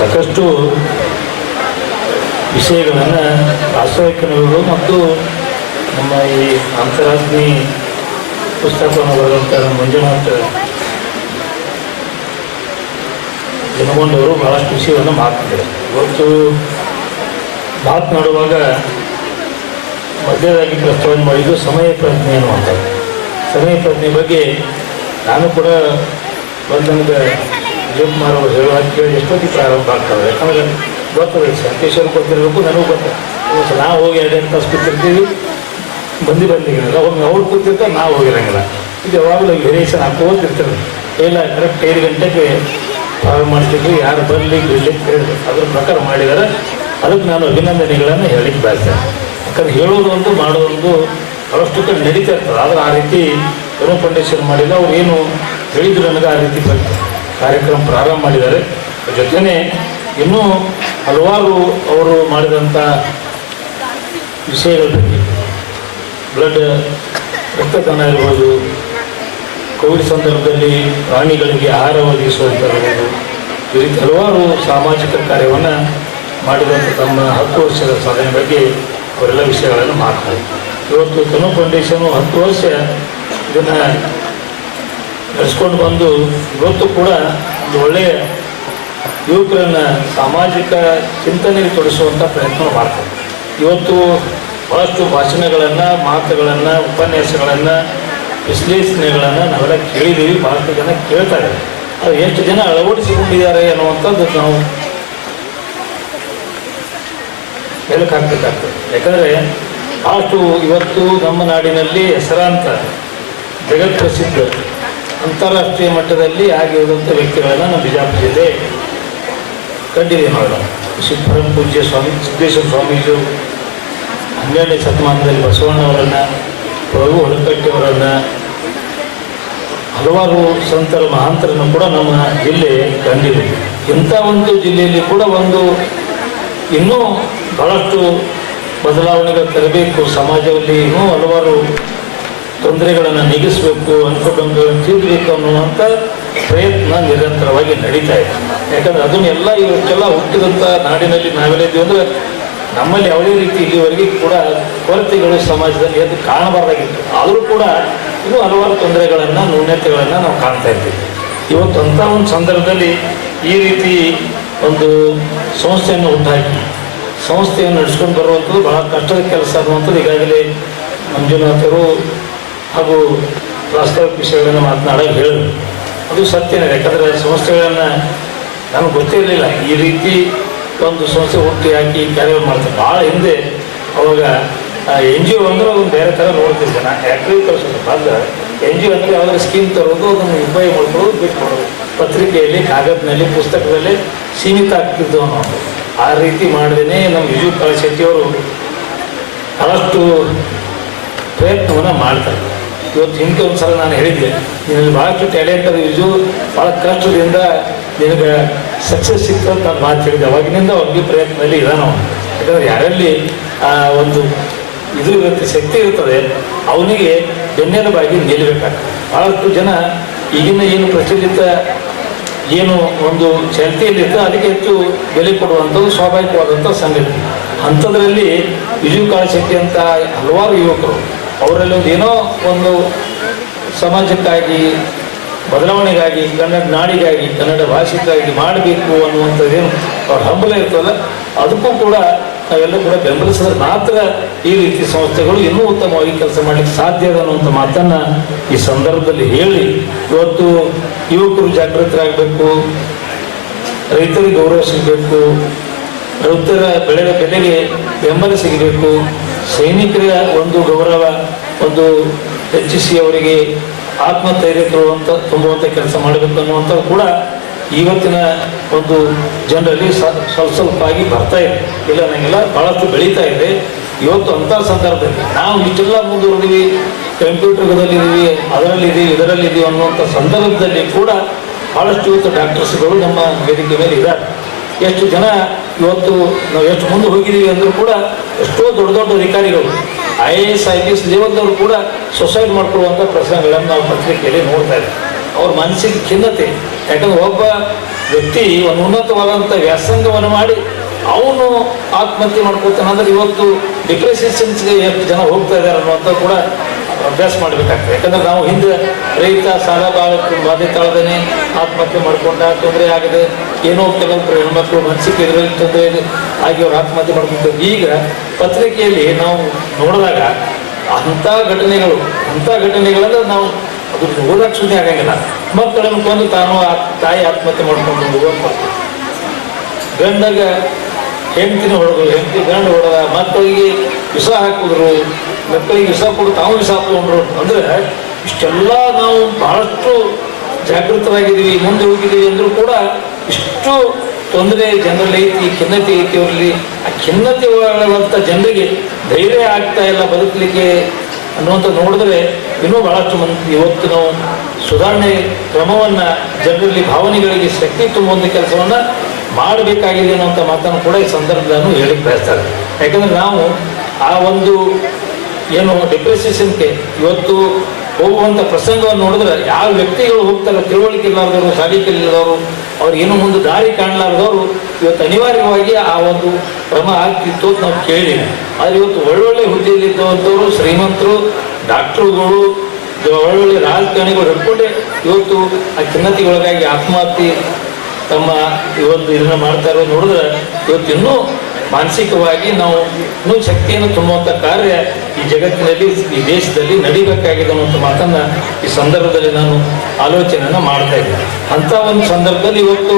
ಸಾಕಷ್ಟು ವಿಷಯಗಳನ್ನು ವಾಸ್ತವಿಕಗಳು ಮತ್ತು ನಮ್ಮ ಈ ಅಂತರಾಜ್ಞಿ ಪುಸ್ತಕವನ್ನು ಬರೆದಂಥ ಮಂಜುನಾಥ್ ಜನಗೊಂಡವರು ಭಾಳಷ್ಟು ವಿಷಯವನ್ನು ಮಾತನಾಡಿದ್ದಾರೆ. ಇವತ್ತು ಮಾತನಾಡುವಾಗ ಮಧ್ಯದಾಗಿ ಪ್ರಸ್ತಾವನೆ ಮಾಡಿದ್ದು ಸಮಯ ಪ್ರಜ್ಞೆ ಅನ್ನುವಂಥದ್ದು. ಸಮಯ ಪ್ರಜ್ಞೆ ಬಗ್ಗೆ ನಾನು ಕೂಡ ಒಂದು ನನಗೆ ವಿಜಯಕುಮಾರ್ ಅವರು ಹೇಳುವಾಗ ಕೇಳಿ ಎಷ್ಟೊತ್ತಿಗೆ ಪ್ರಾರಂಭ ಆಗ್ತದೆ. ಯಾಕಂದರೆ ಗೊತ್ತದೆ, ಸಂಕೇಶ್ವರ ಗೊತ್ತಿರಬೇಕು, ನನಗೂ ಗೊತ್ತ. ನಾವು ಹೋಗಿ 2 ತಾಸು ಕೂತಿರ್ತೀವಿ, ಬಂದಿರಲ್ಲ. ಒಮ್ಮೆ ಅವ್ರು ಕೂತಿರ್ತಾರೆ, ನಾವು ಹೋಗಿರಂಗಿಲ್ಲ. ಇದು ಯಾವಾಗಲೂ ವೇರಿಯೇಷನ್ ಹಾಕೋತಿರ್ತಾರೆ. ಇಲ್ಲ ಕರೆಕ್ಟ್ 5 ಗಂಟೆಗೆ ಪ್ರಾರಂಭ ಮಾಡ್ತಿದ್ವಿ, ಯಾರು ಬರಲಿ ಬಿಡ್ಲಿಕ್ಕೆ ಹೇಳಿದ್ರು. ಅದ್ರ ಪ್ರಕಾರ ಮಾಡಿದ್ದಾರೆ. ಅದಕ್ಕೆ ನಾನು ಅಭಿನಂದನೆಗಳನ್ನು ಹೇಳಿಕ್ಕೆ ಬಯಸ್ತೇನೆ. ಯಾಕಂದ್ರೆ ಹೇಳೋದೊಂದು ಮಾಡೋದೊಂದು ಅವಷ್ಟು ಕಡೆ ನಡೀತಾ ಇರ್ತದೆ. ಆದರೆ ಆ ರೀತಿ ಏನೋ ಫೌಂಡೇಶನ್ ಮಾಡಿಲ್ಲ. ಅವ್ರು ಏನು ಹೇಳಿದ್ರು ನನಗೆ ಆ ರೀತಿ ಕಾರ್ಯಕ್ರಮ ಪ್ರಾರಂಭ ಮಾಡಿದ್ದಾರೆ. ಜೊತೆಯೇ ಇನ್ನೂ ಹಲವಾರು ಅವರು ಮಾಡಿದಂಥ ವಿಷಯಗಳ ಬಗ್ಗೆ, ಬ್ಲಡ್ ರಕ್ತದಾನ ಇರ್ಬೋದು, ಕೋವಿಡ್ ಸಂದರ್ಭದಲ್ಲಿ ಪ್ರಾಣಿಗಳಿಗೆ ಆಹಾರ ಒದಗಿಸುವಂಥದ್ದು, ಈ ರೀತಿ ಹಲವಾರು ಸಾಮಾಜಿಕ ಕಾರ್ಯವನ್ನು ಮಾಡಿದಂಥ ತಮ್ಮ 10 ವರ್ಷದ ಸಾಧನೆ ಬಗ್ಗೆ ಅವರೆಲ್ಲ ವಿಷಯಗಳನ್ನು ಮಾತನಾಡಿ. ಇವತ್ತು ತನು ಫೌಂಡೇಶನು 10 ವರ್ಷ ಇದನ್ನು ನಡೆಸ್ಕೊಂಡು ಬಂದು ಇವತ್ತು ಕೂಡ ಒಂದು ಒಳ್ಳೆಯ ಯುವಕರನ್ನು ಸಾಮಾಜಿಕ ಚಿಂತನೆಗೆ ತೊಡಗಿಸುವಂಥ ಪ್ರಯತ್ನ ಮಾಡ್ತಾರೆ. ಇವತ್ತು ಭಾಳಷ್ಟು ಭಾಷಣಗಳನ್ನು, ಮಾತುಗಳನ್ನು, ಉಪನ್ಯಾಸಗಳನ್ನು, ವಿಶ್ಲೇಷಣೆಗಳನ್ನು ನಾವೆಲ್ಲ ಕೇಳಿದ್ದೀವಿ. ಭಾಳಷ್ಟು ಜನ ಕೇಳ್ತಾರೆ. ಅದು ಎಷ್ಟು ಜನ ಅಳವಡಿಸಿಕೊಂಡಿದ್ದಾರೆ ಅನ್ನುವಂಥದ್ದು ನಾವು ಹೇಳಕ್ಕಾಗ್ಬೇಕಾಗ್ತದೆ. ಯಾಕಂದರೆ ಭಾಳಷ್ಟು ಇವತ್ತು ನಮ್ಮ ನಾಡಿನಲ್ಲಿ ಹೆಸರಾಂತ ಜಗತ್ಪ್ರಸಿದ್ಧ ಅಂತಾರಾಷ್ಟ್ರೀಯ ಮಟ್ಟದಲ್ಲಿ ಆಗಿರುವಂಥ ವ್ಯಕ್ತಿಗಳನ್ನು ನಮ್ಮ ಬಿಜಾಪುರ ಜಿಲ್ಲೆ ಕಂಡಿದ್ದೀವಿ. ನಾವು ಪರಮ ಪೂಜ್ಯ ಸಿದ್ದೇಶ್ವರ ಸ್ವಾಮೀಜಿ 12ನೇ ಶತಮಾನದಲ್ಲಿ ಬಸವಣ್ಣವರನ್ನು, ಪ್ರಭು ಹೊಳಕಟ್ಟಿಯವರನ್ನು, ಹಲವಾರು ಸಂತರ ಮಹಾಂತರನ್ನು ಕೂಡ ನಮ್ಮ ಜಿಲ್ಲೆ ಕಂಡಿದೆ. ಇಂಥ ಒಂದು ಜಿಲ್ಲೆಯಲ್ಲಿ ಕೂಡ ಒಂದು ಇನ್ನೂ ಬಹಳಷ್ಟು ಬದಲಾವಣೆಗಳು ತರಬೇಕು, ಸಮಾಜದಲ್ಲಿ ಇನ್ನೂ ಹಲವಾರು ತೊಂದರೆಗಳನ್ನು ನೀಗಿಸಬೇಕು, ಅಂದ್ಕೊಂಡಂಗಳನ್ನು ತಿದ್ದಬೇಕು ಅನ್ನುವಂಥ ಪ್ರಯತ್ನ ನಿರಂತರವಾಗಿ ನಡೀತಾ ಇದೆ. ಯಾಕಂದರೆ ಅದನ್ನೆಲ್ಲ ಇವಕ್ಕೆಲ್ಲ ಹುಟ್ಟಿದಂಥ ನಾಡಿನಲ್ಲಿ ನಾವೆಲ್ಲ ಇದ್ದೀವಿ ಅಂದರೆ ನಮ್ಮಲ್ಲಿ ಯಾವುದೇ ರೀತಿ ಇಲ್ಲಿವರೆಗೆ ಕೂಡ ಕೊರತೆಗಳು ಸಮಾಜದಲ್ಲಿ ಎದ್ದು ಕಾಣಬಾರ್ದಾಗಿತ್ತು. ಆದರೂ ಕೂಡ ಇನ್ನೂ ಹಲವಾರು ತೊಂದರೆಗಳನ್ನು, ನ್ಯೂನತೆಗಳನ್ನು ನಾವು ಕಾಣ್ತಾ ಇರ್ತೀವಿ. ಇವತ್ತು ಅಂಥ ಒಂದು ಸಂದರ್ಭದಲ್ಲಿ ಈ ರೀತಿ ಒಂದು ಸಂಸ್ಥೆಯನ್ನು ಹುಟ್ಟಾಕಿ ಸಂಸ್ಥೆಯನ್ನು ನಡೆಸ್ಕೊಂಡು ಬರುವಂಥದ್ದು ಬಹಳ ಕಷ್ಟದ ಕೆಲಸ ಅನ್ನುವಂಥದ್ದು ಈಗಾಗಲೇ ಮಂಜುನಾಥರು ಹಾಗೂ ವಾಸ್ತವಿಕ ವಿಷಯಗಳನ್ನು ಮಾತನಾಡೋಕೆ ಹೇಳಿದ್ರು. ಅದು ಸತ್ಯನೇ. ಯಾಕಂದರೆ ಸಂಸ್ಥೆಗಳನ್ನು ನಮಗೆ ಗೊತ್ತಿರಲಿಲ್ಲ ಈ ರೀತಿ ಒಂದು ಸಂಸ್ಥೆ ಹುಟ್ಟಿ ಹಾಕಿ ಕಾರ್ಯವನ್ನು ಮಾಡ್ತಾರೆ. ಭಾಳ ಹಿಂದೆ ಅವಾಗ NGO ಅಂದರೆ ಒಂದು ಬೇರೆ ಥರ ನೋಡ್ತಿದ್ದೆ ನಾನು. ಅಗ್ರಿಕಲ್ಚರ್ ಬಂದ NGO ಅಂದರೆ ಯಾವುದಾದ್ರು ಸ್ಕೀಮ್ ತರೋದು, ಅದನ್ನು ಉಪಯೋಗ ಮಾಡ್ಕೊಳ್ಳೋದು, ಬಿಟ್ಕೊಡೋದು, ಪತ್ರಿಕೆಯಲ್ಲಿ, ಕಾಗದದಲ್ಲಿ, ಪುಸ್ತಕದಲ್ಲಿ ಸೀಮಿತ ಆಗ್ತಿದ್ದು ಅನ್ನೋದು. ಆ ರೀತಿ ಮಾಡಿದೇ ನಮ್ಮ ವಿಜು ಕಾಳಶೆಟ್ಟಿಯವರು ಭಾಳಷ್ಟು ಪ್ರಯತ್ನವನ್ನು ಮಾಡ್ತಾರೆ. ಇವತ್ತು ಹಿಂದೆ ಒಂದು ಸಲ ನಾನು ಹೇಳಿದ್ದೆ, ನಿನ್ನಲ್ಲಿ ಭಾಳಷ್ಟು ಟ್ಯಾಲೆಂಟ್ ಅದು ವಿಜು, ಭಾಳ ಕಷ್ಟದಿಂದ ನಿನಗೆ ಸಕ್ಸಸ್ ಸಿಗ್ತದೆ ನಾನು ಮಾತು ಹೇಳಿದ್ದೆ. ಅವಾಗಿನಿಂದ ಅವ್ರಿಗೆ ಪ್ರಯತ್ನದಲ್ಲಿ ಇದಾನ. ಯಾಕಂದರೆ ಯಾರಲ್ಲಿ ಒಂದು ಇದು ಇರುತ್ತೆ, ಶಕ್ತಿ ಇರ್ತದೆ, ಅವನಿಗೆ ಬೆನ್ನೆಲುಬಾಗಿ ನಿಲ್ಲಬೇಕಾಗ್ತದೆ. ಭಾಳಷ್ಟು ಜನ ಈಗಿನ ಏನು ಪ್ರಚಲಿತ ಏನು ಒಂದು ಚಾಲ್ತಿಯಲ್ಲಿರ್ತದೆ ಅದಕ್ಕೆ ಹೆಚ್ಚು ಬೆಲೆ ಕೊಡುವಂಥದ್ದು ಸ್ವಾಭಾವಿಕವಾದಂಥ ಸಂಗತಿ. ಅಂಥದ್ರಲ್ಲಿ ವಿಜು ಕಾಳಶೆಟ್ಟಿ ಅಂತ ಹಲವಾರು ಯುವಕರು ಅವರಲ್ಲಿ ಒಂದು ಏನೋ ಒಂದು ಸಮಾಜಕ್ಕಾಗಿ, ಬದಲಾವಣೆಗಾಗಿ, ಕನ್ನಡ ನಾಡಿಗಾಗಿ, ಕನ್ನಡ ಭಾಷೆಗಾಗಿ ಮಾಡಬೇಕು ಅನ್ನುವಂಥದ್ದೇನು ಅವ್ರ ಹಂಬಲ ಇರ್ತಲ್ಲ, ಅದಕ್ಕೂ ಕೂಡ ನಾವೆಲ್ಲ ಕೂಡ ಬೆಂಬಲಿಸಿದ್ರೆ ಮಾತ್ರ ಈ ರೀತಿ ಸಂಸ್ಥೆಗಳು ಇನ್ನೂ ಉತ್ತಮವಾಗಿ ಕೆಲಸ ಮಾಡಲಿಕ್ಕೆ ಸಾಧ್ಯ ಇದೆ ಅನ್ನುವಂಥ ಮಾತನ್ನು ಈ ಸಂದರ್ಭದಲ್ಲಿ ಹೇಳಿ, ಇವತ್ತು ಯುವಕರು ಜಾಗೃತರಾಗಬೇಕು, ರೈತರಿಗೆ ಗೌರವ ಸಿಗಬೇಕು, ರೈತರ ಬೆಲೆಗೆ ಬೆಂಬಲ ಸಿಗಬೇಕು, ಸೈನಿಕರ ಒಂದು ಗೌರವ ಒಂದು ಹೆಚ್ಚಿಸಿ ಅವರಿಗೆ ಆತ್ಮಧೈರ್ಯ ತುಂಬುವಂಥ ಕೆಲಸ ಮಾಡಬೇಕು ಅನ್ನುವಂಥದ್ದು ಕೂಡ ಇವತ್ತಿನ ಒಂದು ಜನರಲ್ಲಿ ಸ್ವಲ್ಪ ಆಗಿ ಬರ್ತಾ ಇದೆ. ಇಲ್ಲ ನನಗೆಲ್ಲ ಭಾಳಷ್ಟು ಬೆಳೀತಾ ಇದೆ. ಇವತ್ತು ಅಂಥ ಸಂದರ್ಭದಲ್ಲಿ ನಾವು ಇಷ್ಟೆಲ್ಲ ಮುಂದುವರೆದೀವಿ, ಕಂಪ್ಯೂಟರ್ಗಳಲ್ಲಿದ್ದೀವಿ, ಅದರಲ್ಲಿದ್ದೀವಿ, ಇದರಲ್ಲಿದ್ದೀವಿ ಅನ್ನುವಂಥ ಸಂದರ್ಭದಲ್ಲಿ ಕೂಡ ಭಾಳಷ್ಟು ಇವತ್ತು ಡಾಕ್ಟರ್ಸ್ಗಳು ನಮ್ಮ ವೇದಿಕೆ ಮೇಲೆ ಇದ್ದಾರೆ. ಎಷ್ಟು ಜನ ಇವತ್ತು ನಾವು ಎಷ್ಟು ಮುಂದೆ ಹೋಗಿದ್ದೀವಿ ಅಂದರೂ ಕೂಡ ಎಷ್ಟೋ ದೊಡ್ಡ ದೊಡ್ಡ ಅಧಿಕಾರಿಗಳು IAS IPS ಲೆವೆಲ್ದವರು ಕೂಡ ಸೊಸೈಡ್ ಮಾಡ್ಕೊಳ್ಳುವಂಥ ಪ್ರಸಂಗಗಳನ್ನು ನಾವು ಪತ್ರಿಕೆಯಲ್ಲಿ ನೋಡ್ತಾ ಇದ್ದೀವಿ. ಅವ್ರ ಮನಸ್ಸಿಗೆ ಖಿನ್ನತೆ. ಯಾಕಂದ್ರೆ ಒಬ್ಬ ವ್ಯಕ್ತಿ ಒಂದು ಉನ್ನತವಾದಂಥ ವ್ಯಾಸಂಗವನ್ನು ಮಾಡಿ ಅವನು ಆತ್ಮಹತ್ಯೆ ಮಾಡ್ಕೊತಾನೆ ಅಂದ್ರೆ ಇವತ್ತು ಡಿಪ್ರೆಷನ್ಸ್ಗೆ ಎಷ್ಟು ಜನ ಹೋಗ್ತಾ ಇದ್ದಾರೆ ಅನ್ನುವಂಥ ಕೂಡ ಅಭ್ಯಾಸ ಮಾಡಬೇಕಾಗ್ತದೆ. ಯಾಕಂದ್ರೆ ನಾವು ಹಿಂದೆ ರೈತ ಸಾಲ ಬಾಧಿತಾಳದೇನೆ ಆತ್ಮಹತ್ಯೆ ಮಾಡ್ಕೊಂಡ, ತೊಂದರೆ ಆಗದೆ ಏನೋ ಕೆಲವೊಬ್ಬರು ಹೆಣ್ಮಕ್ಳು ಮನಸ್ಸಿಗೆ ಇದರಲ್ಲಿ ತೊಂದರೆ ಆಗಿ ಅವ್ರು ಆತ್ಮಹತ್ಯೆ ಮಾಡ್ಕೊಂತಾರೆ. ಈಗ ಪತ್ರಿಕೆಯಲ್ಲಿ ನಾವು ನೋಡಿದಾಗ ಅಂಥ ಘಟನೆಗಳಂದ್ರೆ ನಾವು ಅದು ಓದಕ್ಕೆ ಸುದ್ದಿ ಆಗಂಗಿಲ್ಲ. ಮಕ್ಕಳನ್ನು ಕೊಂದು ತಾಯಿ ಆತ್ಮಹತ್ಯೆ ಮಾಡ್ಕೊಂಡು ಗಂಡಾಗ ಹೆಂಡತಿನ ಹೊಡೆದು, ಹೆಂಡತಿ ಗಂಡ ಹೊಡೆದ, ಮಕ್ಕಳಿಗೆ ವಿಷ ಹಾಕಿದ್ರು, ಮಕ್ಕಳಿಗೆ ವಿಷ ಕೊಡು ತಾವು ವಿಷ ಹಾಕೊಂಡ್ರು. ಅಂದರೆ ಇಷ್ಟೆಲ್ಲ ನಾವು ಬಹಳಷ್ಟು ಜಾಗೃತರಾಗಿದ್ದೀವಿ, ಮುಂದೆ ಹೋಗಿದ್ದೀವಿ ಅಂದರೂ ಕೂಡ ಇಷ್ಟು ತೊಂದರೆ ಜನರಲ್ಲಿ ಐತಿ, ಖಿನ್ನತೆ ಐತಿ. ಅವರಲ್ಲಿ ಆ ಖಿನ್ನತೆ ಒಳಗಂಥ ಜನರಿಗೆ ಧೈರ್ಯ ಆಗ್ತಾ ಇಲ್ಲ ಬದುಕಲಿಕ್ಕೆ ಅನ್ನುವಂಥ ನೋಡಿದ್ರೆ ಇನ್ನೂ ಬಹಳಷ್ಟು ಮಂದಿ ಇವತ್ತು ನಾವು ಸುಧಾರಣೆ ಕ್ರಮವನ್ನು ಜನರಲ್ಲಿ ಭಾವನೆಗಳಿಗೆ ಶಕ್ತಿ ತುಂಬುವಂಥ ಕೆಲಸವನ್ನು ಮಾಡಬೇಕಾಗಿದೆ ಅನ್ನೋಂಥ ಮಾತನ್ನು ಕೂಡ ಈ ಸಂದರ್ಭದಲ್ಲಿ ಹೇಳಿಕ್ಕೆ ಬಯಸ್ತಾರೆ. ಯಾಕಂದರೆ ನಾವು ಆ ಒಂದು ಏನು ಡಿಪ್ರೆಷನ್ಗೆ ಇವತ್ತು ಹೋಗುವಂಥ ಪ್ರಸಂಗವನ್ನು ನೋಡಿದ್ರೆ ಯಾವ ವ್ಯಕ್ತಿಗಳು ಹೋಗ್ತಾರೆ ತಿಳುವಳಿಕೆ ಇಲ್ಲದವರು, ಸಾಲಿಕೆ ಇಲ್ಲದವರು, ಅವ್ರಿಗೇನು ಮುಂದೆ ದಾರಿ ಕಾಣಲಾರದವರು ಇವತ್ತು ಅನಿವಾರ್ಯವಾಗಿ ಆ ಒಂದು ಕ್ರಮ ಆಗ್ತಿತ್ತು ಅಂತ ನಾವು ಕೇಳಿ. ಆದರೆ ಇವತ್ತು ಒಳ್ಳೊಳ್ಳೆ ಹುದ್ದೆಯಲ್ಲಿದ್ದಂಥವರು, ಶ್ರೀಮಂತರು, ಡಾಕ್ಟ್ರುಗಳು, ಒಳ್ಳೊಳ್ಳೆ ರಾಜಕಾರಣಿಗಳು ಹಿಡ್ಕೊಂಡೆ ಇವತ್ತು ಆ ಖಿನ್ನತೆಗೊಳಗಾಗಿ ಆತ್ಮಹತ್ಯೆ ತಮ್ಮ ಇವತ್ತು ಇದನ್ನು ಮಾಡ್ತಾ ಇರೋದು ನೋಡಿದ್ರೆ ಇವತ್ತು ಇನ್ನೂ ಮಾನಸಿಕವಾಗಿ ನಾವು ಇನ್ನೂ ಶಕ್ತಿಯನ್ನು ತುಂಬುವಂಥ ಕಾರ್ಯ ಈ ಜಗತ್ತಿನಲ್ಲಿ, ಈ ದೇಶದಲ್ಲಿ ನಡಿಬೇಕಾಗಿದೆ ಅನ್ನುವಂಥ ಮಾತನ್ನು ಈ ಸಂದರ್ಭದಲ್ಲಿ ನಾನು ಆಲೋಚನೆಯನ್ನು ಮಾಡ್ತಾ ಇದ್ದೀನಿ. ಅಂಥ ಒಂದು ಸಂದರ್ಭದಲ್ಲಿ ಇವತ್ತು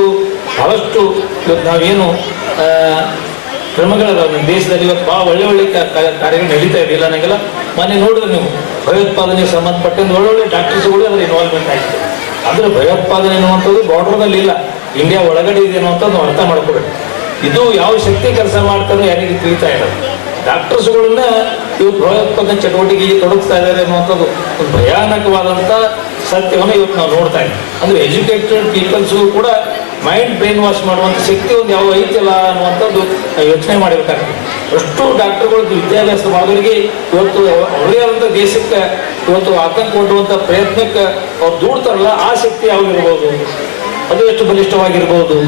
ಬಹಳಷ್ಟು ಇವತ್ತು ನಾವೇನು ಕ್ರಮಗಳದಾವ ನಮ್ಮ ದೇಶದಲ್ಲಿ ಇವತ್ತು ಭಾಳ ಒಳ್ಳೆ ಕಾರ್ಯಗಳು ನಡೀತಾ ಇದೆಯಲ್ಲ ನನಗೆಲ್ಲ. ಮೊನ್ನೆ ನೋಡಿದ್ರೆ ನೀವು ಭಯೋತ್ಪಾದನೆಗೆ ಸಂಬಂಧಪಟ್ಟಂತೆ ಒಳ್ಳೊಳ್ಳೆ ಡಾಕ್ಟರ್ಸ್ಗಳು ಅದರ ಇನ್ವಾಲ್ವ್ಮೆಂಟ್ ಆಗಿದೆ. ಅಂದರೆ ಭಯೋತ್ಪಾದನೆ ಅನ್ನುವಂಥದ್ದು ಬಾರ್ಡರ್ನಲ್ಲಿ ಇಲ್ಲ, ಇಂಡಿಯಾ ಒಳಗಡೆ ಇದೆ ಅನ್ನುವಂಥದ್ದು ನಾವು ಅರ್ಥ ಮಾಡ್ಕೊಬೇಕು. ಇದು ಯಾವ ಶಕ್ತಿ ಕೆಲಸ ಮಾಡ್ತಾರೋ ಯಾರಿಗೆ ತಿಳಿತಾ ಇಲ್ಲ. ಡಾಕ್ಟರ್ಸ್ಗಳನ್ನ ಇವತ್ತು ಭಯೋತ್ಪಾದನೆ ಚಟುವಟಿಕೆಗೆ ತೊಡಗಿಸ್ತಾ ಇದ್ದಾರೆ ಅನ್ನುವಂಥದ್ದು ಒಂದು ಭಯಾನಕವಾದಂಥ ಸತ್ಯವನ್ನು ಇವತ್ತು ನಾವು ನೋಡ್ತಾ ಇದ್ದೀವಿ. ಅಂದರೆ ಎಜುಕೇಟೆಡ್ ಪೀಪಲ್ಸ್ಗೂ ಕೂಡ ಮೈಂಡ್ ಬ್ರೈನ್ ವಾಶ್ ಮಾಡುವಂಥ ಶಕ್ತಿ ಒಂದು ಯಾವ ಐತಿಲ್ಲ ಅನ್ನುವಂಥದ್ದು ನಾವು ಯೋಚನೆ ಮಾಡಬೇಕಾಗ್ತದೆ. ಅಷ್ಟು ಡಾಕ್ಟರ್ಗಳು ವಿದ್ಯಾಭ್ಯಾಸ ಮಾಡೋರಿಗೆ ಇವತ್ತು ಅವರೇ ಆದಂಥ ದೇಶಕ್ಕೆ ಇವತ್ತು ಆತಂಕ ಕೊಡುವಂಥ ಪ್ರಯತ್ನಕ್ಕೆ ಅವ್ರು ದೂಡ್ತಾರಲ್ಲ, ಆ ಶಕ್ತಿ ಯಾವಾಗಿರ್ಬೋದು, ಅದು ಎಷ್ಟು ಬಲಿಷ್ಠವಾಗಿರ್ಬೋದು.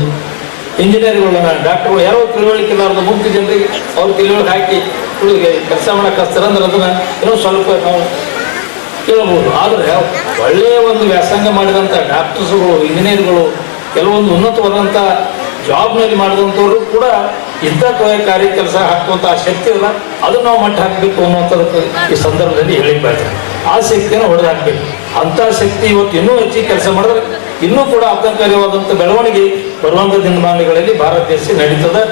ಇಂಜಿನಿಯರ್ಗಳನ್ನ ಡಾಕ್ಟರ್ಗಳು ಯಾರೋ ತಿಳುವಳಿಕೆ ಇಲ್ಲಾರ್ದು ಮುಖ್ಯ ಜನರಿಗೆ ಅವ್ರು ತಿಳುವಳಿಕೆ ಹಾಕಿ ಕೆಲಸ ಮಾಡಕ್ಕೆ ಹಚ್ತಾರೆ ಅಂದ್ರೆ ಅದನ್ನು ಏನೋ ಸ್ವಲ್ಪ ನಾವು ಕೇಳಬಹುದು. ಆದರೆ ಒಳ್ಳೆಯ ಒಂದು ವ್ಯಾಸಂಗ ಮಾಡಿದಂಥ ಡಾಕ್ಟರ್ಸ್ಗಳು, ಇಂಜಿನಿಯರ್ಗಳು, ಕೆಲವೊಂದು ಉನ್ನತವಾದಂಥ ಜಾಬ್ನಲ್ಲಿ ಮಾಡಿದಂಥವ್ರು ಕೂಡ ಇಂಥ ಕಾರ್ಯ ಕೆಲಸ ಹಾಕುವಂಥ ಆ ಶಕ್ತಿ ಇಲ್ಲ, ಅದನ್ನು ನಾವು ಮಟ್ಟ ಹಾಕಬೇಕು ಅನ್ನುವಂಥದ್ದು ಈ ಸಂದರ್ಭದಲ್ಲಿ ಹೇಳಿಕ್ ಬರ್ತದೆ. ಆ ಶಕ್ತಿಯನ್ನು ಹೊಡೆದು ಹಾಕಬೇಕು. ಅಂಥ ಶಕ್ತಿ ಇವತ್ತು ಇನ್ನೂ ಹೆಚ್ಚಿಗೆ ಕೆಲಸ ಮಾಡಿದ್ರೆ ಇನ್ನೂ ಕೂಡ ಆತಂಕಕಾರಿಯಾದಂಥ ಬೆಳವಣಿಗೆ ಬರುವಂಥ ದಿನಮಾನಗಳಲ್ಲಿ ಭಾರತ ದೇಶ ನಡೀತದೆ.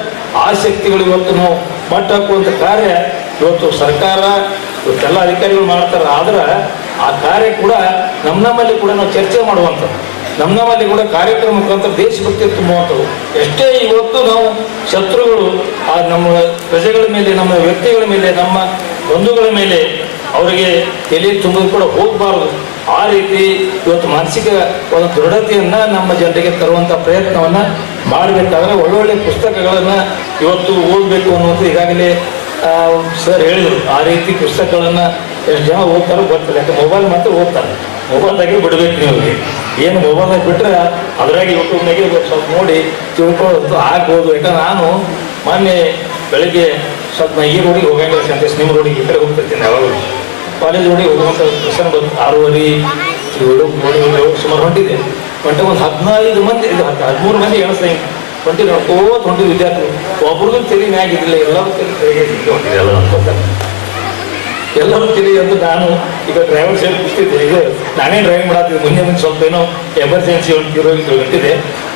ಆ ಶಕ್ತಿಗಳು ಇವತ್ತು ನಾವು ಮಟ್ಟ ಹಾಕುವಂಥ ಕಾರ್ಯ ಇವತ್ತು ಸರ್ಕಾರ ಇವತ್ತೆಲ್ಲ ಅಧಿಕಾರಿಗಳು ಮಾಡ್ತಾರೆ. ಆದ್ರೆ ಆ ಕಾರ್ಯ ಕೂಡ ನಮ್ಮಲ್ಲಿ ಕೂಡ ನಾವು ಚರ್ಚೆ ಮಾಡುವಂಥದ್ದು, ನಮ್ಮಲ್ಲಿ ಕೂಡ ಕಾರ್ಯಕ್ರಮ ಮುಖಾಂತರ ದೇಶಭಕ್ತಿ ತುಂಬುವಂಥದ್ದು. ಎಷ್ಟೇ ಇವತ್ತು ನಾವು ಶತ್ರುಗಳು ಆ ನಮ್ಮ ಪ್ರಜೆಗಳ ಮೇಲೆ, ನಮ್ಮ ವ್ಯಕ್ತಿಗಳ ಮೇಲೆ, ನಮ್ಮ ಬಂಧುಗಳ ಮೇಲೆ ಅವರಿಗೆ ತಲೆ ತುಂಬೋದು ಕೂಡ ಹೋಗಬಾರದು. ಆ ರೀತಿ ಇವತ್ತು ಮಾನಸಿಕ ಒಂದು ದೃಢತೆಯನ್ನು ನಮ್ಮ ಜನರಿಗೆ ತರುವಂಥ ಪ್ರಯತ್ನವನ್ನು ಮಾಡಬೇಕಾದ್ರೆ ಒಳ್ಳೊಳ್ಳೆ ಪುಸ್ತಕಗಳನ್ನು ಇವತ್ತು ಓದಬೇಕು ಅನ್ನೋದು ಈಗಾಗಲೇ ಸರ್ ಹೇಳಿದರು. ಆ ರೀತಿ ಪುಸ್ತಕಗಳನ್ನು ಎಷ್ಟು ಜನ ಓದ್ತಾರೋ ಗೊತ್ತಿಲ್ಲ. ಯಾಕೆ ಮೊಬೈಲ್ ಮಾತ್ರ ಓದ್ತಾರೆ, ಮೊಬೈಲ್ದಾಗೆ ಬಿಡಬೇಕು. ನೀವು ಏನು ಮೊಬೈಲ್ದಾಗ ಬಿಟ್ಟರೆ ಅದರಾಗ ಯೂಟ್ಯೂಬ್ನಾಗೆ ಸ್ವಲ್ಪ ನೋಡಿ ತಿಳ್ಕೊಳ್ಳೋದು ಆಗ್ಬೋದು. ಯಾಕಂದ್ರೆ ನಾನು ಮೊನ್ನೆ ಬೆಳಗ್ಗೆ ಸ್ವಲ್ಪ ಈ ರೋಡಿಗೆ ಹೋಗಂಗಿಲ್ಲ, ಸಂತೇಶ್ ನಿಮ್ಮ ರೋಡಿಗೆ ಈ ಕಡೆ ಹೋಗ್ತಿರ್ತೀನಿ. ಯಾವಾಗಲೂ ಕಾಲೇಜ್ ರೋಡಿಗೆ ಹೋಗುವಂಥ ಪ್ರಸಂಗ ಬಂದು 6:30 ಸುಮಾರು ಹೊಂಟಿದೆ. ಹೊಂಟೆ ಒಂದು 15 ಮಂದಿ, 13 ಮಂದಿ ಎಣಿಸ್ದಂಗೆ ಹೊಂಟಿ ನೋಡ್ಕೋತ ಹೊಂಟಿದ್ದು ವಿದ್ಯಾರ್ಥಿಗಳು. ಒಬ್ರದ್ದು ತೆರಿ ಮ್ಯಾಗಿರಲಿಲ್ಲ, ಎಲ್ಲರೂ ತೆರಿಗೆ ಹೊಂಟಿದೆ. ಎಲ್ಲ ಅನ್ಕೋತಾರೆ ಎಲ್ಲರೂ ತಿಳಿ ಅಂತ. ನಾನು ಈಗ ಡ್ರೈವರ್ ಸೈಡ್ ಬಿಡ್ತಿದ್ದೆ, ಈಗ ನಾನೇ ಡ್ರೈವಿಂಗ್ ಮಾಡತ್ತಿದ್ದೆ. ಮುಂದೆ ಸ್ವಲ್ಪ ಏನೋ ಎಮರ್ಜೆನ್ಸಿ ಹೊಂಟಿದೆ.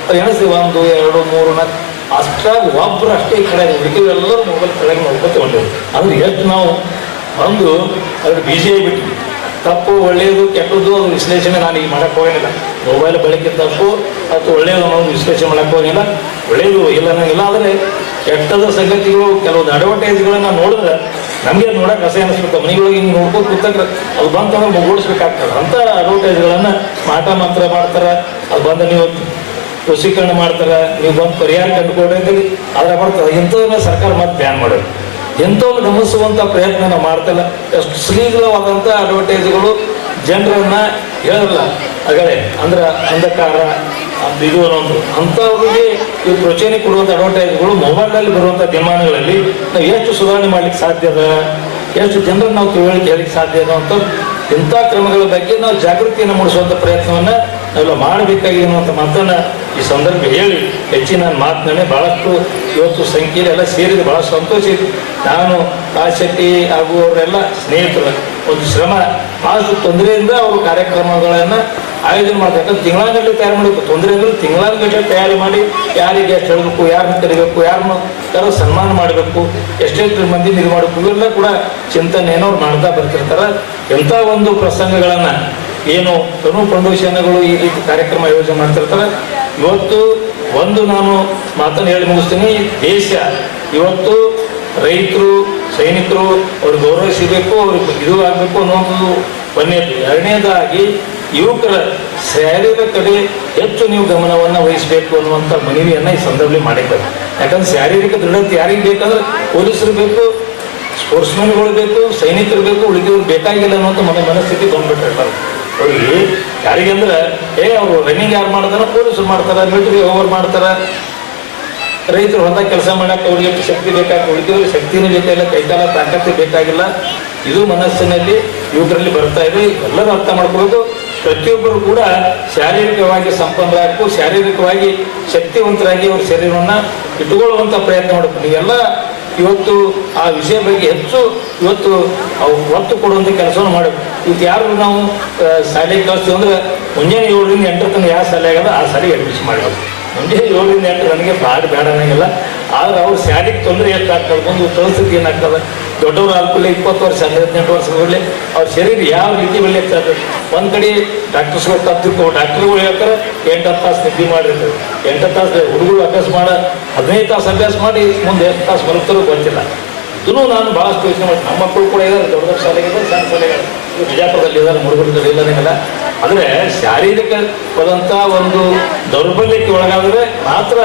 ಅದು ಎಣಿಸ್ತೀವಿ 1 2 3 4 ಅಷ್ಟಾಗಿ ಒಬ್ಬರು ಅಷ್ಟೇ ಈ ಕಡೆ ಬಿಟ್ಟಿವಿ. ಎಲ್ಲರೂ ಮೊಬೈಲ್ ಕೆಳಗೆ ನೋಡ್ಕೊತ ಹೊಂಟಿದ್ವಿ. ಅಂದ್ರೆ ಎಷ್ಟು ನಾವು ಒಂದು ಅದ್ರ ಬಿಜಿ ಆಗಿಬಿಟ್ವಿ. ತಪ್ಪು ಒಳ್ಳೆಯದು ಕೆಟ್ಟದ್ದು ಅದು ವಿಶ್ಲೇಷಣೆ ನಾನು ಈಗ ಮಾಡೋಕ್ಕೆ ಹೋಗಿಲ್ಲ. ಮೊಬೈಲ್ ಬಳಕೆ ತಪ್ಪು ಅಥವಾ ಒಳ್ಳೆಯದು ಅನ್ನೋದು ವಿಶ್ಲೇಷಣೆ ಮಾಡೋಕ್ಕೆ ಹೋಗಿಲ್ಲ. ಒಳ್ಳೆಯದು ಇಲ್ಲ ಅನ್ನೋಂಗಿಲ್ಲ. ಆದರೆ ಕೆಟ್ಟದ ಸಂಗತಿಗಳು, ಕೆಲವೊಂದು ಅಡ್ವರ್ಟೈಸ್ಗಳನ್ನ ನೋಡಿದ್ರೆ ನಮಗೆ ಅದು ನೋಡೋಕೆ ಅಸಹ್ಯ ಅನಿಸ್ಬೇಕು. ಮನೆಗಳಿಗೆ ಹಿಂಗೆ ನೋಡ್ಕೊಂಡು ಕೂತಕ್ಕೆ ಅದು ಬಂತಂದ್ರೆ ಮುಗುಡಿಸ್ಬೇಕಾಗ್ತದೆ. ಅಂಥ ಅಡ್ವರ್ಟೈಸ್ಗಳನ್ನು ಮಾಟ ಮಂತ್ರ ಮಾಡ್ತಾರೆ. ಅದು ಬಂದು ನೀವು ವಶೀಕರಣ ಮಾಡ್ತಾರೆ, ನೀವು ಬಂದು ಪರಿಹಾರ ಕಂಡುಕೊಂಡ್ರಿ ಆದರೆ ಮಾಡ್ತಾರೆ. ಇಂಥದನ್ನ ಸರ್ಕಾರ ಮತ್ತೆ ಬ್ಯಾನ್ ಮಾಡೋದು. ಎಂಥವ್ರು ಗಮನಿಸುವಂಥ ಪ್ರಯತ್ನ ನಾವು ಮಾಡ್ತಿಲ್ಲ. ಎಷ್ಟು ಶ್ರೀಲವಾದಂಥ ಅಡ್ವರ್ಟೈಸ್ಗಳು ಜನರನ್ನು ಹೇಳಲ್ಲ. ಆಗಲೇ ಅಂದ್ರೆ ಅಂಧಕಾರ, ಇದು ಅನ್ನೋದು ಅಂಥವ್ರಿಗೆ ಇವು ಪ್ರಚೋದನೆ ಕೊಡುವಂಥ ಅಡ್ವರ್ಟೈಸ್ಗಳು ಮೊಬೈಲ್ನಲ್ಲಿ ಬರುವಂಥ ದಿನಮಾನಗಳಲ್ಲಿ ನಾವು ಎಷ್ಟು ಸುಧಾರಣೆ ಮಾಡ್ಲಿಕ್ಕೆ ಸಾಧ್ಯ ಅದ, ಎಷ್ಟು ಜನರನ್ನು ನಾವು ತಿಳುವಳಿಕೆ ಹೇಳಲಿಕ್ಕೆ ಸಾಧ್ಯ ಅನ್ನೋ ಅಂತ ಇಂಥ ಕ್ರಮಗಳ ಬಗ್ಗೆ ನಾವು ಜಾಗೃತಿಯನ್ನು ಮೂಡಿಸುವಂಥ ಪ್ರಯತ್ನವನ್ನು ನಾವೆಲ್ಲ ಮಾಡಬೇಕಾಗಿದೆ ಅನ್ನುವಂಥ ಮಾತನ್ನು ಈ ಸಂದರ್ಭ ಹೇಳಿ ಹೆಚ್ಚಿನ ಮಾತನಾಡಿ ಭಾಳಷ್ಟು ಇವತ್ತು ಸಂಖ್ಯೆಯಲ್ಲಿ ಎಲ್ಲ ಸೇರಿದ ಭಾಳ ಸಂತೋಷ ಇದೆ. ನಾನು ಶೆಟ್ಟಿ ಹಾಗೂ ಅವರೆಲ್ಲ ಸ್ನೇಹಿತರ ಒಂದು ಶ್ರಮ ಭಾಳಷ್ಟು ತೊಂದರೆಯಿಂದ ಅವರು ಕಾರ್ಯಕ್ರಮಗಳನ್ನು ಆಯೋಜನೆ ಮಾಡಬೇಕಂದ್ರೆ ತಿಂಗಳಾಗಟ್ಟಲೆ ತಯಾರು ಮಾಡಬೇಕು. ತೊಂದರೆ ಅಂದರೆ ತಿಂಗಳಾಗಟ್ಟಲೆ ತಯಾರು ಮಾಡಿ ಯಾರಿಗೆ ಎಷ್ಟು ಹೇಳಬೇಕು, ಯಾರನ್ನ ಕರಿಬೇಕು, ಯಾರು ಸನ್ಮಾನ ಮಾಡಬೇಕು, ಎಷ್ಟೆಷ್ಟು ಮಂದಿ ಇದು ಮಾಡಬೇಕು, ಇವೆಲ್ಲ ಕೂಡ ಚಿಂತನೆಯನ್ನು ಅವ್ರು ಮಾಡ್ತಾ ಬರ್ತಿರ್ತಾರೆ. ಎಂಥ ಒಂದು ಪ್ರಸಂಗಗಳನ್ನು ಏನು ತನು ಫೌಂಡೇಶನ್ಗಳು ಈ ರೀತಿ ಕಾರ್ಯಕ್ರಮ ಆಯೋಜನೆ ಮಾಡ್ತಿರ್ತಾರೆ. ಇವತ್ತು ಒಂದು ನಾನು ಮಾತನ್ನು ಹೇಳಿ ಮುಗಿಸ್ತೀನಿ. ದೇಶ ಇವತ್ತು ರೈತರು ಸೈನಿಕರು ಅವ್ರಿಗೆ ಗೌರವ ಸಿಗಬೇಕು, ಅವ್ರಿಗೆ ಇದು ಆಗಬೇಕು ಅನ್ನೋದು ಒಂದನೇದು. ಎರಡನೇದಾಗಿ ಯುವಕರ ಶಾರೀರಿಕ ಕಡೆ ಹೆಚ್ಚು ನೀವು ಗಮನವನ್ನು ವಹಿಸಬೇಕು ಅನ್ನುವಂಥ ಮನವಿಯನ್ನು ಈ ಸಂದರ್ಭದಲ್ಲಿ ಮಾಡಿದ್ದಾರೆ. ಯಾಕಂದ್ರೆ ಶಾರೀರಿಕ ದೃಢತೆ ಯಾರಿಗೆ ಬೇಕಂದ್ರೆ ಪೊಲೀಸರು ಬೇಕು, ಸ್ಪೋರ್ಟ್ಸ್ಮನ್ಗಳು ಬೇಕು, ಸೈನಿಕರು ಬೇಕು, ಉಳಿದವ್ರು ಬೇಕಾಗಿಲ್ಲ ಅನ್ನುವಂಥ ಮನಸ್ಥಿತಿ ಬಂದ್ಬಿಟ್ಟಿರ್ತಾರೆ ಅವ್ರಿಗೆ. ಯಾರಿಗೆ ಅಂದ್ರೆ ಅವರು ರನ್ನಿಂಗ್ ಯಾರು ಮಾಡ್ತಾರ, ಪೊಲೀಸರು ಮಾಡ್ತಾರೆ, ಮಿಲಿಟರಿ ಓವರ್ ಮಾಡ್ತಾರೆ, ರೈತರು ಹೊಂದ ಕೆಲಸ ಮಾಡಕ್ಕೆ ಅವ್ರಿಗೆ ಶಕ್ತಿ ಬೇಕಾಗಿ, ಉಳಿದವ್ರಿಗೆ ಶಕ್ತಿನೇ ಬೇಕಾಗಿಲ್ಲ, ಕೈಕಾಲ ತಾಕತ್ತೆ ಬೇಕಾಗಿಲ್ಲ. ಇದು ಮನಸ್ಸಿನಲ್ಲಿ ಯುವಕರಲ್ಲಿ ಬರ್ತಾ ಇದೆ. ಎಲ್ಲರೂ ಅರ್ಥ ಮಾಡ್ಕೊಳ್ಳೋದು, ಪ್ರತಿಯೊಬ್ಬರು ಕೂಡ ಶಾರೀರಿಕವಾಗಿ ಸಂಪನ್ನರಾಗಬೇಕು, ಶಾರೀರಿಕವಾಗಿ ಶಕ್ತಿವಂತರಾಗಿ ಅವ್ರ ಶರೀರವನ್ನು ಇಟ್ಟುಕೊಳ್ಳುವಂಥ ಪ್ರಯತ್ನ ಮಾಡಬೇಕು. ಎಲ್ಲ ಇವತ್ತು ಆ ವಿಷಯ ಬಗ್ಗೆ ಹೆಚ್ಚು ಇವತ್ತು ಒತ್ತು ಕೊಡುವಂಥ ಕೆಲಸವನ್ನು ಮಾಡಬೇಕು. ಇವತ್ತು ಯಾರು ನಾವು ಶಾಲೆಗೆ ಕಳಿಸ್ತೀವಿ ಅಂದ್ರೆ ಮುಂಜಾನೆ 7ರಿಂದ 8 ತನಕ ಯಾವ ಶಾಲೆ ಆಗಲ್ಲ ಆ ಶಾಲೆಗೆ ಅಡ್ಮಿಷನ್ ಮಾಡಬೇಕು. ಮುಂಜಾನೆ 7ರಿಂದ 8 ನನಗೆ ಬೇಡ ಅನ್ನಂಗಿಲ್ಲ. ಆದ್ರೆ ಅವ್ರ ಶಾಲೆಗೆ ತೊಂದರೆ ಎಷ್ಟಾಗ್ತದೆ, ಒಂದು ಪರಿಸ್ಥಿತಿ ಏನಾಗ್ತದೆ. ದೊಡ್ಡವರು ಆಲ್ಕೂಲೆ 20 ವರ್ಷ 18 ವರ್ಷಗಳಲ್ಲಿ ಅವ್ರ ಶರೀರ ಯಾವ ರೀತಿ ಬೆಳೆಯುತ್ತೆ. ಒಂದು ಕಡೆ ಡಾಕ್ಟರ್ಸ್ಗಳು ತಪ್ಪಿರ್ಕೋ, ಡಾಕ್ಟರ್ಗಳು ಹೇಳ್ತಾರೆ 8-10 ತಾಸು ನಿದ್ದೆ ಮಾಡಿರ್ತಾರೆ. 8 ತಾಸು ಹುಡುಗರು ಅಭ್ಯಾಸ 15 ತಾಸು ಅಭ್ಯಾಸ ಮಾಡಿ ಮುಂದೆ 8 ತಾಸು ಮಲಗ್ತಾರೋ ಗೊತ್ತಿಲ್ಲ. ಇದನ್ನು ನಾನು ಭಾಳಷ್ಟು ಯೋಚನೆ ಮಾಡಿ, ನಮ್ಮ ಮಕ್ಕಳು ಕೂಡ ಇದ್ದಾರೆ, ದೊಡ್ಡ ದೊಡ್ಡ ಶಾಲೆಗೆ ಸಣ್ಣ ಶಾಲೆಗಳು ಬಿಜಾಪುರದಲ್ಲಿ ಇದ್ದಾರೆ, ಮುರುಗರದಲ್ಲಿ ಇಲ್ಲದಂಗೆಲ್ಲ. ಅಂದರೆ ಶಾರೀರಿಕವಾದಂಥ ಒಂದು ದೌರ್ಬಲ್ಯಕ್ಕೆ ಒಳಗಾದರೆ ಮಾತ್ರ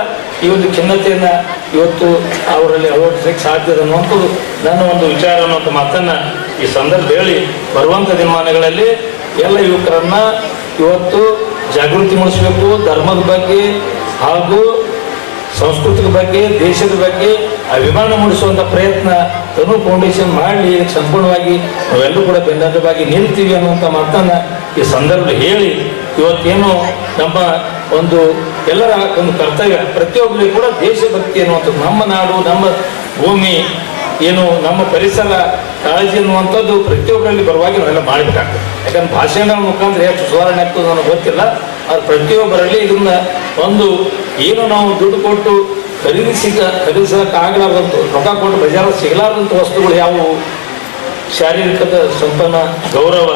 ಈ ಒಂದು ಖಿನ್ನತೆಯನ್ನು ಇವತ್ತು ಅವರಲ್ಲಿ ಅಳವಡಿಸಲಿಕ್ಕೆ ಸಾಧ್ಯ ಅನ್ನುವಂಥದ್ದು ನನ್ನ ಒಂದು ವಿಚಾರ ಅನ್ನುವಂಥ ಮಾತನ್ನು ಈ ಸಂದರ್ಭ ಹೇಳಿ, ಬರುವಂಥ ದಿನಮಾನಗಳಲ್ಲಿ ಎಲ್ಲ ಯುವಕರನ್ನ ಇವತ್ತು ಜಾಗೃತಿ ಮೂಡಿಸಬೇಕು. ಧರ್ಮದ ಬಗ್ಗೆ ಹಾಗೂ ಸಂಸ್ಕೃತಿಯ ಬಗ್ಗೆ, ದೇಶದ ಬಗ್ಗೆ ಅಭಿಮಾನ ಮೂಡಿಸುವಂಥ ಪ್ರಯತ್ನ ತನು ಫೌಂಡೇಶನ್ ಮಾಡಲಿ. ಸಂಪೂರ್ಣವಾಗಿ ನಾವೆಲ್ಲರೂ ಕೂಡ ಬೆನ್ನೆಲುಬಾಗಿ ನಿಲ್ತೀವಿ ಅನ್ನುವಂಥ ಮಾತನ್ನು ಈ ಸಂದರ್ಭದಲ್ಲಿ ಹೇಳಿ, ಇವತ್ತೇನು ನಮ್ಮ ಒಂದು ಎಲ್ಲರ ಒಂದು ಕರ್ತವ್ಯ, ಪ್ರತಿಯೊಬ್ಬರಿಗೂ ಕೂಡ ದೇಶಭಕ್ತಿ ಅನ್ನುವಂಥದ್ದು, ನಮ್ಮ ನಾಡು, ನಮ್ಮ ಭೂಮಿ ಏನು, ನಮ್ಮ ಪರಿಸರ ಕಾಳಜಿ ಅನ್ನುವಂಥದ್ದು ಪ್ರತಿಯೊಬ್ಬರಲ್ಲಿ ಬರುವಾಗಿ ನಾವೆಲ್ಲ ಮಾಡಬೇಕಾಗ್ತದೆ. ಯಾಕಂದ್ರೆ ಭಾಷಣಗಳ ಮುಖಾಂತರ ಎಷ್ಟು ಸುಧಾರಣೆ ಆಗ್ತದೆ ನನಗೆ ಆದ್ರೆ ಪ್ರತಿಯೊಬ್ಬರಲ್ಲಿ ಇದನ್ನ ಒಂದು ಏನು ನಾವು ದುಡ್ಡು ಕೊಟ್ಟು ಖರೀದಿಸಕ್ಕಾಗಲಾರ್ದಂಥ, ರೊಕ್ಕ ಕೊಟ್ಟು ಬಜಾರ ಸಿಗಲಾರ್ದಂಥ ವಸ್ತುಗಳು ಯಾವುವು, ಶಾರೀರಿಕದ ಸಂಪನ್ನ ಗೌರವ,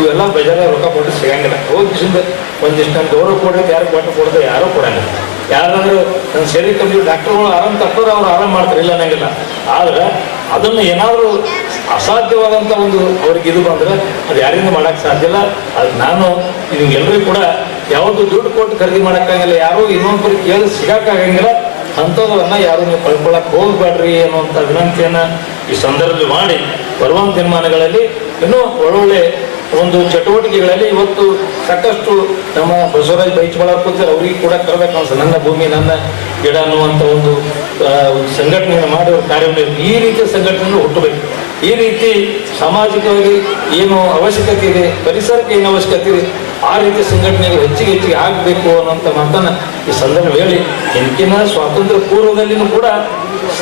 ಇವೆಲ್ಲ ಬಜಾರ ರೊಕ್ಕ ಕೊಟ್ಟು ಸಿಗಂಗಿಲ್ಲ. ಹೋಗಿಸಿಂದ ಒಂದಿಷ್ಟು ನಾನು ಗೌರವ ಕೊಡೋದು ಯಾರು ಕೊಟ್ಟು ಕೊಡೋದು ಯಾರೂ ಕೊಡಂಗಿಲ್ಲ. ಯಾರಾದರೂ ನನ್ನ ಶರೀರ ಕಮ್ಮಿ ಡಾಕ್ಟರ್ಗಳು ಆರಾಮ್ ತಪ್ಪೋರು ಅವ್ರು ಆರಾಮ್ ಮಾಡ್ತಾರೆ, ಇಲ್ಲ ಅನ್ನಂಗಿಲ್ಲ. ಆದ್ರೆ ಅದನ್ನು ಏನಾದರೂ ಅಸಾಧ್ಯವಾದಂಥ ಒಂದು ಅವ್ರಿಗೆ ಇದು ಬಂದರೆ ಅದು ಯಾರಿಂದ ಮಾಡೋಕ್ಕೆ ಸಾಧ್ಯ ಇಲ್ಲ. ಅದು ನಾನು ನಿಮ್ಗೆಲ್ಲರಿಗೂ ಕೂಡ ಯಾವುದು ದುಡ್ಡು ಕೊಟ್ಟು ಖರೀದಿ ಮಾಡೋಕ್ಕಾಗಲ್ಲ, ಯಾರೂ ಇನ್ನೊಬ್ಬರಿಗೆ ಕೇಳಿ ಸಿಗೋಕ್ಕಾಗಂಗಿಲ್ಲ. ಅಂಥದ್ದನ್ನು ಯಾರು ನೀವು ಕಳ್ಕೊಳ್ಳೋಕೆ ಹೋಗ್ಬೇಡ್ರಿ ಅನ್ನುವಂಥ ವಿನಂತಿಯನ್ನು ಈ ಸಂದರ್ಭದಲ್ಲಿ ಮಾಡಿ, ಬರುವಂಥ ದಿನಮಾನಗಳಲ್ಲಿ ಇನ್ನೂ ಒಳ್ಳೊಳ್ಳೆ ಒಂದು ಚಟುವಟಿಕೆಗಳಲ್ಲಿ ಇವತ್ತು ಸಾಕಷ್ಟು ನಮ್ಮ ಬಸವರಾಜ್ ಬೈಚ್ಬಾಳ ಕೂತಾರೆ, ಅವ್ರಿಗೆ ಕೂಡ ಕರಬೇಕು ಅನ್ಸ, ನನ್ನ ಭೂಮಿ ನನ್ನ ಗಿಡ ಅನ್ನುವಂಥ ಒಂದು ಸಂಘಟನೆಯನ್ನು ಮಾಡಿ ಅವ್ರ ಕಾರ್ಯವನ್ನು ಈ ರೀತಿಯ ಸಂಘಟನೆಯನ್ನು ಹುಟ್ಟಬೇಕು. ಈ ರೀತಿ ಸಾಮಾಜಿಕವಾಗಿ ಏನು ಅವಶ್ಯಕತೆ ಇದೆ, ಪರಿಸರಕ್ಕೆ ಏನು ಅವಶ್ಯಕತೆ ಇದೆ, ಆ ರೀತಿಯ ಸಂಘಟನೆಗಳು ಹೆಚ್ಚಿಗೆ ಆಗಬೇಕು ಅನ್ನೋಂಥ ಮಾತನ್ನು ಈ ಸಂದರ್ಭ ಹೇಳಿ, ಹಿಂದಿನ ಸ್ವಾತಂತ್ರ್ಯ ಪೂರ್ವದಲ್ಲಿನೂ ಕೂಡ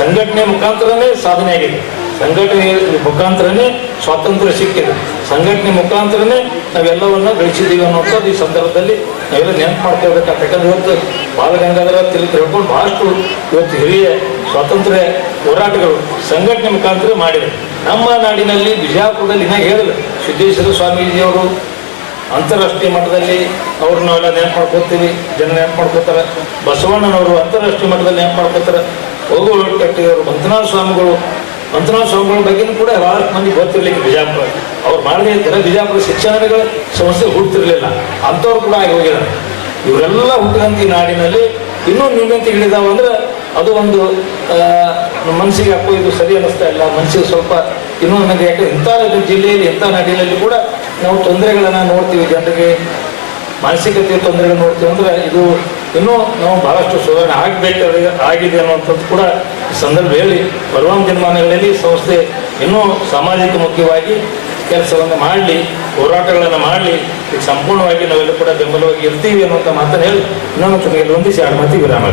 ಸಂಘಟನೆ ಮುಖಾಂತರನೇ ಸಾಧನೆ ಆಗಿದೆ. ಸಂಘಟನೆ ಮುಖಾಂತರನೇ ಸ್ವಾತಂತ್ರ್ಯ ಸಿಕ್ಕಿದೆ, ಸಂಘಟನೆ ಮುಖಾಂತರನೇ ನಾವೆಲ್ಲವನ್ನ ಗಳಿಸಿದ್ದೀವಿ ಅನ್ನೋಂಥದ್ದು ಈ ಸಂದರ್ಭದಲ್ಲಿ ನಾವೆಲ್ಲ ನೆನಪು ಮಾಡ್ಕೊಳ್ಬೇಕಾಗ್ತದೆ. ಯಾಕಂದ್ರೆ ಇವತ್ತು ಬಾಲಗಂಗಾಧರ ತಿಲಕ್ ಹೇಳ್ಕೊಂಡು ಭಾಳಷ್ಟು ಇವತ್ತು ಹಿರಿಯ ಸ್ವಾತಂತ್ರ್ಯ ಹೋರಾಟಗಳು ಸಂಘಟನೆ ಮುಖಾಂತರ ಮಾಡಿದರು. ನಮ್ಮ ನಾಡಿನಲ್ಲಿ ಬಿಜಾಪುರದಲ್ಲಿ ಇನ್ನ ಹೇಳಿದ್ರು, ಸಿದ್ದೇಶ್ವರ ಸ್ವಾಮೀಜಿಯವರು ಅಂತಾರಾಷ್ಟ್ರೀಯ ಮಟ್ಟದಲ್ಲಿ ಅವ್ರನ್ನ ನಾವೆಲ್ಲ ನೆನಪು ಮಾಡ್ಕೊತೀವಿ, ಜನ ನೆನಪು ಮಾಡ್ಕೋತಾರೆ. ಬಸವಣ್ಣನವರು ಅಂತಾರಾಷ್ಟ್ರೀಯ ಮಟ್ಟದಲ್ಲಿ ನೆನಪು ಮಾಡ್ಕೋತಾರೆ. ಹೋಗುವಟ್ಟಿಯವರು ಮಂತ್ರನಾಥ ಸ್ವಾಮಿಗಳ ಬಗ್ಗೆನೂ ಕೂಡ ಭಾಳಷ್ಟು ಮಂದಿ ಗೊತ್ತಿರಲಿಕ್ಕೆ ಬಿಜಾಪುರ ಅವ್ರು ಮಾಡದೇ ಇರ್ತಾರೆ. ಬಿಜಾಪುರ ಶಿಕ್ಷಣಗಳ ಸಂಸ್ಥೆ ಹುಡ್ತಿರ್ಲಿಲ್ಲ, ಅಂಥವ್ರು ಕೂಡ ಆಗಿ ಹೋಗಿದ್ದಾರೆ. ಇವರೆಲ್ಲ ಹುಟ್ಟಿದಂಥ ನಾಡಿನಲ್ಲಿ ಇನ್ನೂ ನಿಂಗಂತ ಹಿಡಿದಾವ ಅಂದ್ರೆ ಅದು ಒಂದು ಮನಸ್ಸಿಗೆ ಹಾಕೋ ಇದು ಸರಿ ಅನ್ನಿಸ್ತಾ ಇಲ್ಲ. ಮನಸ್ಸಿಗೆ ಸ್ವಲ್ಪ ಇನ್ನೂ ನನಗೆ ಯಾಕೆ ಇಂಥ ಜಿಲ್ಲೆಯಲ್ಲಿ ಇಂಥ ನಾಡಿನಲ್ಲಿ ಕೂಡ ನಾವು ತೊಂದರೆಗಳನ್ನು ನೋಡ್ತೀವಿ. ಜನರಿಗೆ ಮಾನಸಿಕತೆ ತೊಂದರೆಗಳು ನೋಡ್ತೀವಿ ಅಂದರೆ ಇದು ಇನ್ನೂ ನಾವು ಬಹಳಷ್ಟು ಸುಧಾರಣೆ ಆಗಿದೆ ಅನ್ನುವಂಥದ್ದು ಕೂಡ ಈ ಸಂದರ್ಭ ಹೇಳಿ ಬರುವ ದಿನಮಾನಗಳಲ್ಲಿ ಸಂಸ್ಥೆ ಇನ್ನೂ ಸಾಮಾಜಿಕ ಮುಖ್ಯವಾಗಿ ಕೆಲಸವನ್ನು ಮಾಡಲಿ, ಹೋರಾಟಗಳನ್ನು ಮಾಡಲಿ, ಈಗ ಸಂಪೂರ್ಣವಾಗಿ ನಾವೆಲ್ಲ ಕೂಡ ಬೆಂಬಲವಾಗಿ ಇರ್ತೀವಿ ಅನ್ನುವಂಥ ಮಾತನ್ನು ಹೇಳಿ ಇನ್ನೊಂದು ತಮಗೆ ಹೊಂದಿಸಿ 2 ಮಾತಿಗೆ ವಿರಾಮ.